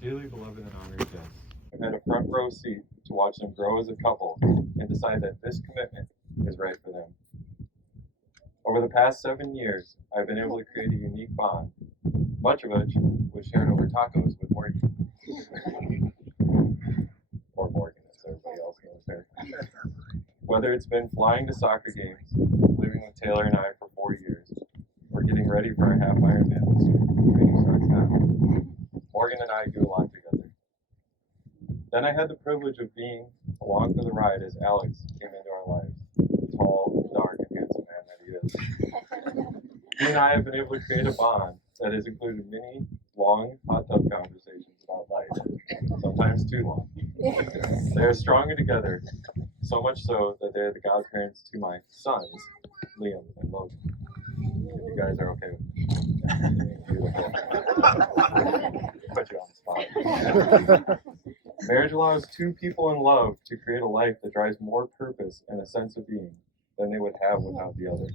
Dearly beloved and honored guests, I've had a front row seat to watch them grow as a couple and decide that this commitment is right for them. Over the past 7 years, I've been able to create a unique bond, much of which was shared over tacos with Morgan. Or Morgan, as everybody else knows her. Whether it's been flying to soccer games, living with Taylor and I for 4 years, or getting ready for our half Ironman this year, training starts now. Morgan and I do a lot together. Then I had the privilege of being along for the ride as Alex came into our lives, the tall, dark, and handsome man that he is. He and I have been able to create a bond that has included many long hot tub conversations about life, sometimes too long. They are stronger together, so much so that they are the godparents to my sons, Liam and Logan. If you guys are okay with it. Beautiful. Put you on the spot. Marriage allows two people in love to create a life that drives more purpose and a sense of being than they would have without the other.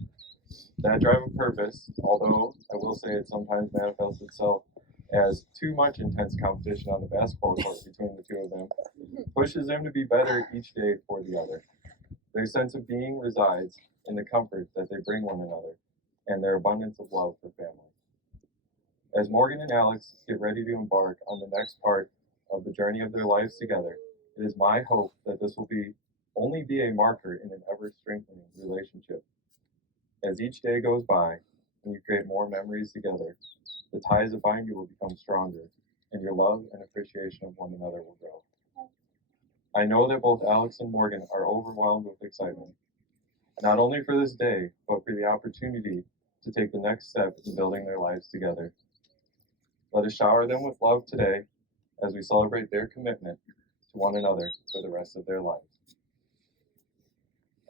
That drive of purpose, although I will say it sometimes manifests itself as too much intense competition on the basketball court between the two of them, pushes them to be better each day for the other. Their sense of being resides in the comfort that they bring one another and their abundance of love for family. As Morgan and Alex get ready to embark on the next part of the journey of their lives together, it is my hope that this will only be a marker in an ever-strengthening relationship. As each day goes by and you create more memories together, the ties that bind you will become stronger, and your love and appreciation of one another will grow. I know that both Alex and Morgan are overwhelmed with excitement, not only for this day, but for the opportunity to take the next step in building their lives together. Let us shower them with love today as we celebrate their commitment to one another for the rest of their lives.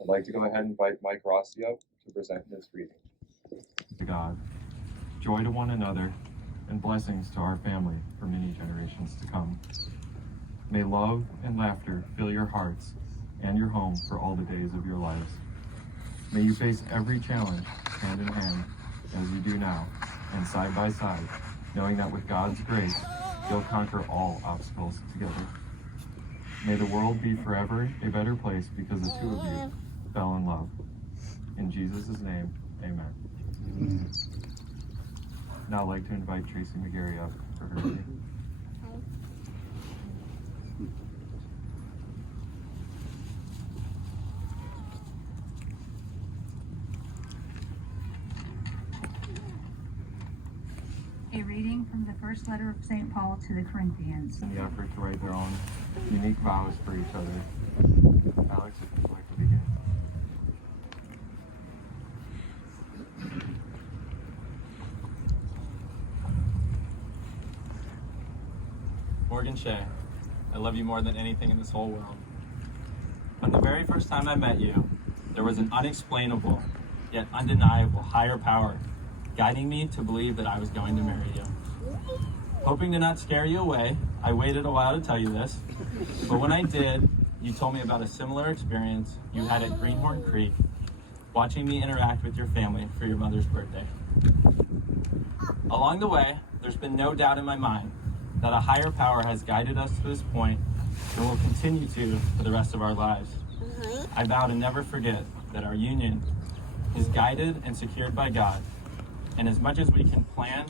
I'd like to go ahead and invite Mike Rossi up to present his reading. To God, joy to one another, and blessings to our family for many generations to come. May love and laughter fill your hearts and your home for all the days of your lives. May you face every challenge hand in hand as you do now, and side by side, knowing that with God's grace, you'll conquer all obstacles together. May the world be forever a better place because the two of you fell in love. In Jesus' name, amen. Now I'd like to invite Tracy McGarry up for her reading. A reading from the first letter of St. Paul to the Corinthians. In the effort to write their own unique vows for each other. Alex, if you'd like to begin. Morgan Shea, I love you more than anything in this whole world. From the very first time I met you, there was an unexplainable, yet undeniable higher power guiding me to believe that I was going to marry you. Hoping to not scare you away, I waited a while to tell you this, but when I did, you told me about a similar experience you had at Greenhorn Creek, watching me interact with your family for your mother's birthday. Along the way, there's been no doubt in my mind that a higher power has guided us to this point and will continue to for the rest of our lives. I vow to never forget that our union is guided and secured by God, and as much as we can plan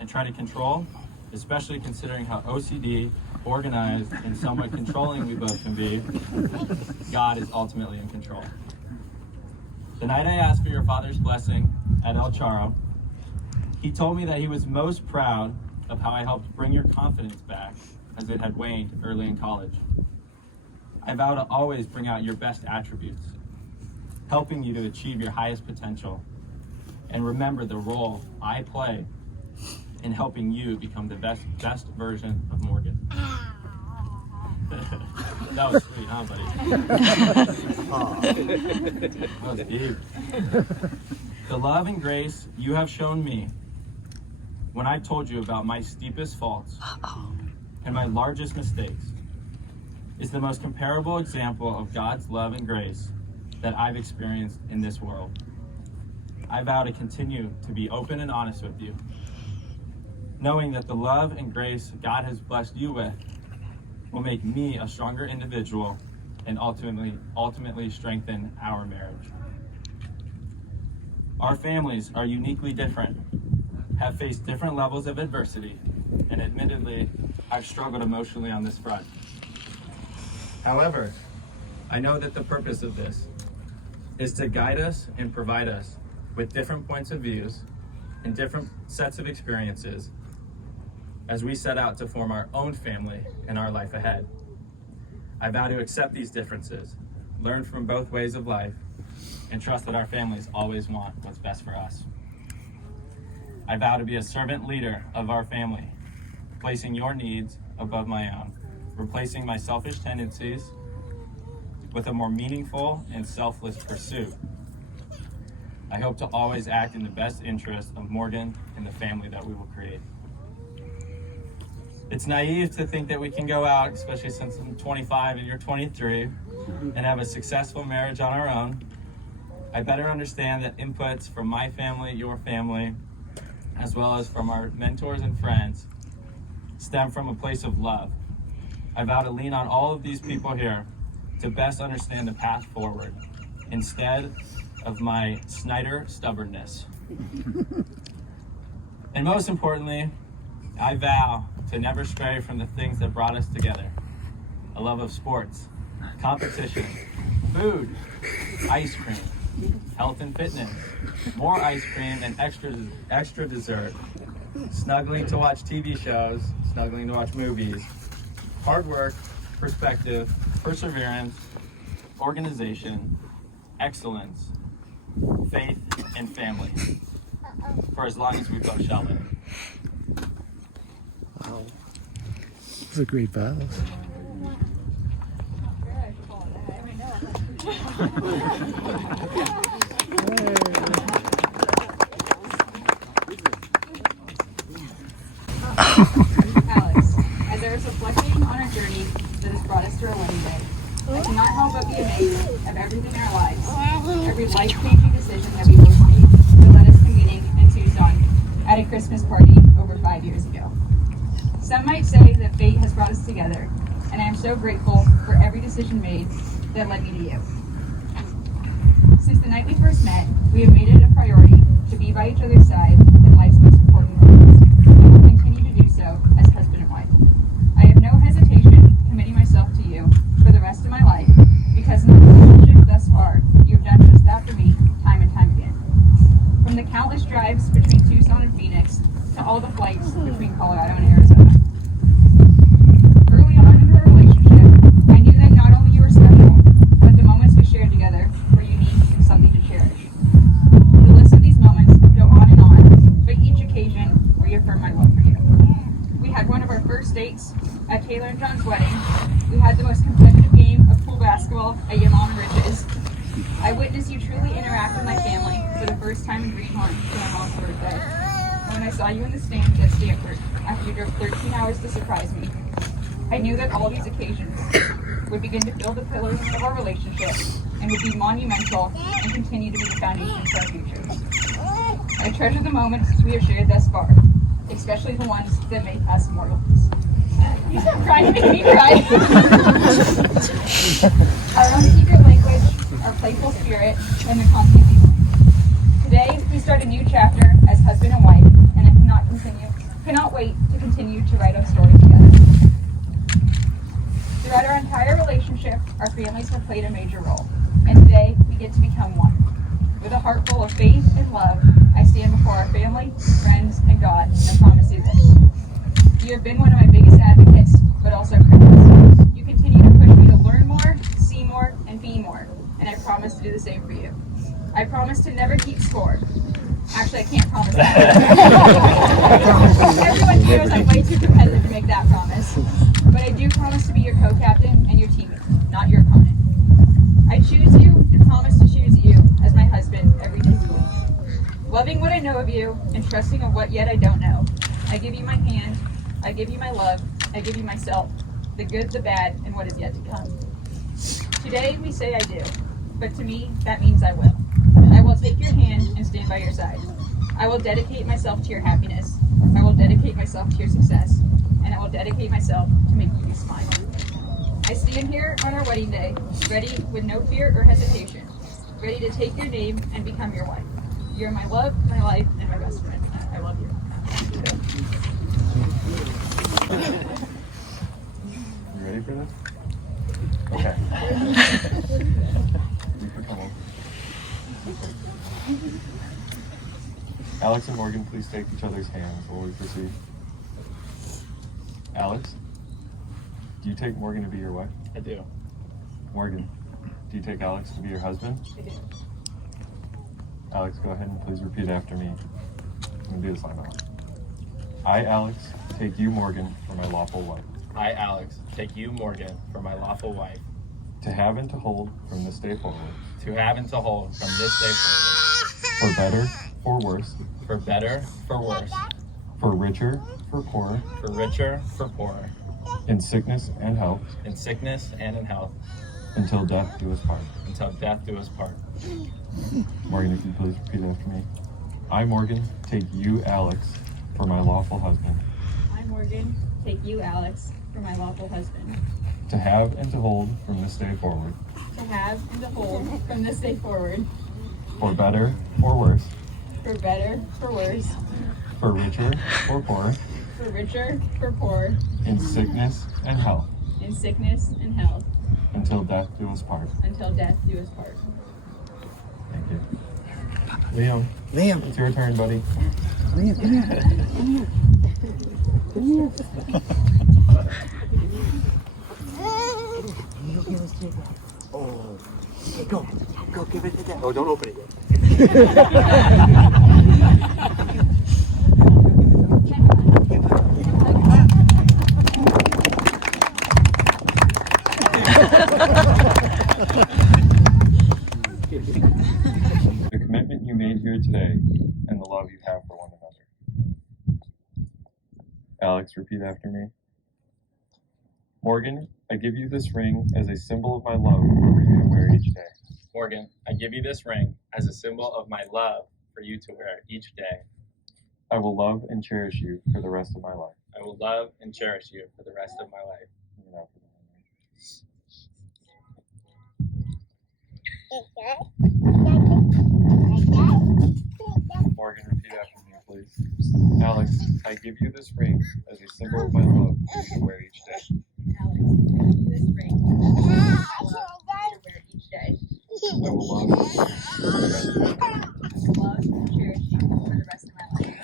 and try to control, especially considering how OCD, organized, and somewhat controlling we both can be, God is ultimately in control. The night I asked for your father's blessing at El Charo, he told me that he was most proud of how I helped bring your confidence back as it had waned early in college. I vow to always bring out your best attributes, helping you to achieve your highest potential, and remember the role I play in helping you become the best version of Morgan. That was sweet, huh, buddy? That was deep. The love and grace you have shown me when I told you about my steepest faults and my largest mistakes is the most comparable example of God's love and grace that I've experienced in this world. I vow to continue to be open and honest with you, knowing that the love and grace God has blessed you with will make me a stronger individual and ultimately strengthen our marriage. Our families are uniquely different, have faced different levels of adversity, and admittedly, I've struggled emotionally on this front. However, I know that the purpose of this is to guide us and provide us with different points of views and different sets of experiences as we set out to form our own family and our life ahead. I vow to accept these differences, learn from both ways of life, and trust that our families always want what's best for us. I vow to be a servant leader of our family, placing your needs above my own, replacing my selfish tendencies with a more meaningful and selfless pursuit. I hope to always act in the best interest of Morgan and the family that we will create. It's naive to think that we can go out, especially since I'm 25 and you're 23, and have a successful marriage on our own. I better understand that inputs from my family, your family, as well as from our mentors and friends, stem from a place of love. I vow to lean on all of these people here to best understand the path forward, instead of my Snyder stubbornness. And most importantly, I vow to never stray from the things that brought us together: a love of sports, competition, food, ice cream, health and fitness, more ice cream and extra dessert, snuggling to watch TV shows, snuggling to watch movies, hard work, perspective, perseverance, organization, excellence, faith, and family, for as long as we both shall live. Wow. Those are great vows. Alex, as I was reflecting on our journey that has brought us to our wedding day, I cannot help but be amazed of everything in our lives, every life-changing decision that we both made that led us to meeting in Tucson at a Christmas party over 5 years ago. Some might say that fate has brought us together, and I am so grateful for every decision made that led me to you. Since the night we first met, we have made it a priority to be by each other's side in life's most important moments, and will continue to do so as husband and wife. I have no hesitation committing myself to you for the rest of my life, because in the relationship thus far, you have done just that for me time and time again. From the countless drives between Tucson and Phoenix, to all the flights between Colorado and Arizona. Early on in our relationship, I knew that not only you were special, but the moments we shared together were unique and something to cherish. The list of these moments go on and on, but each occasion reaffirmed my love for you. We had one of our first dates at Taylor and John's wedding. We had the most competitive game of pool basketball at your mom and Rich's. I witnessed you truly interact with my family for the first time in Greenhorn for my mom's birthday. And when I saw you in the stands at Stanford after you drove 13 hours to surprise me, I knew that all these occasions would begin to build the pillars of our relationship and would be monumental and continue to be the foundation for our future. I treasure the moments we have shared thus far, especially the ones that make us immortals. You stop trying to make me cry. Our own secret language, our playful spirit, and the constant people. Today, we start a new chapter as husband and wife, and I cannot wait to continue to write our story together. Throughout our entire relationship, our families have played a major role, and today we get to become one. With a heart full of faith and love, I stand before our family, friends, and God, and promise you this. You have been one of my biggest advocates, but also critics. You continue to push me to learn more, see more, and be more, and I promise to do the same for you. I promise to never keep score. Actually, I can't promise that. Everyone knows I'm way too competitive to make that promise. But I do promise to be your co-captain and your teammate, not your opponent. I choose you and promise to choose you as my husband every day of the week. Loving what I know of you and trusting in what yet I don't know, I give you my hand, I give you my love, I give you myself, the good, the bad, and what is yet to come. Today we say I do, but to me that means I will. I will take take your hand and stand by your side. I will dedicate myself to your happiness. I will dedicate myself to your success. And I will dedicate myself to making you smile. I stand here on our wedding day, ready with no fear or hesitation, ready to take your name and become your wife. You're my love, my life, and my best friend. I love you. You ready for this? Okay. You can come over. Alex and Morgan, please take each other's hands while we proceed. Alex, do you take Morgan to be your wife? I do. Morgan, do you take Alex to be your husband? I do. Alex, go ahead and please repeat after me. I'm gonna do this line by line. I, Alex, take you, Morgan, for my lawful wife. I, Alex, take you, Morgan, for my lawful wife, To have and to hold from this day forward. to have and to hold from this day For better, for worse. forward, for better, for worse, For richer, for poorer. for richer, for poorer, In sickness and health. in sickness and in health, Until death do us part. until death do us part. Morgan, if you please repeat after me. I, Morgan, take you, Alex, for my lawful husband. I, Morgan, take you, Alex, for my lawful husband. To have and to hold from this day forward. To have and to hold from this day forward. For better, for worse. For better, for worse. For richer, for poorer. For richer, for poor. In sickness and health. In sickness and health. Until death do us part. Until death do us part. Thank you. Liam, Liam, it's your turn, buddy. Liam, come here. Come here. Oh, go, give it to Dad. Oh, don't open it yet. The commitment you made here today and the love you have for one another. Alex, repeat after me. Morgan, I give you this ring as a symbol of my love for you to wear each day. Morgan, I give you this ring as a symbol of my love for you to wear each day. I will love and cherish you for the rest of my life. I will love and cherish you for the rest of my life. You know, Morgan, repeat after me, please. Alex, I give you this ring as a symbol of my love for you to wear each day. Alex, I give you this ring. I love to wear each day. I will love and cherish you for the rest of my life. I will love and cherish you for the rest of my life.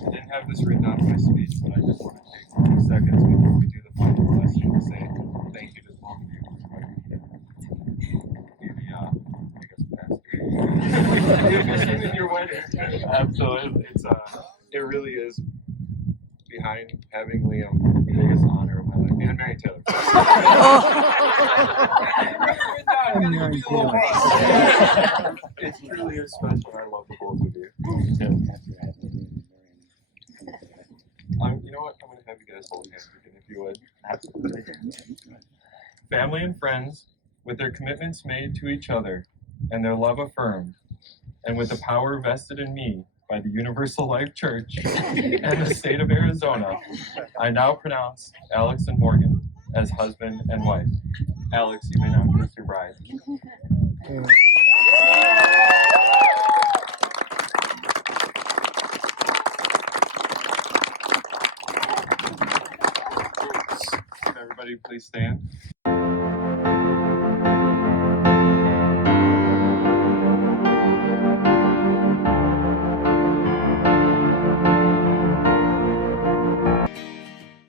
I didn't have this written out in my speech, but I just want to take 2 seconds before we do the final blessing to say thank you to both of you. Officiating in your wedding. Absolutely. It really is behind having Liam the biggest honor of my life. And Mary Taylor. It's truly is special. I love the both of you. You know what? I'm going to have you guys hold hands again, if you would. Absolutely. Family and friends, with their commitments made to each other and their love affirmed, and with the power vested in me by the Universal Life Church and the state of Arizona, I now pronounce Alex and Morgan as husband and wife. Alex, you may now kiss your bride. Everybody please stand.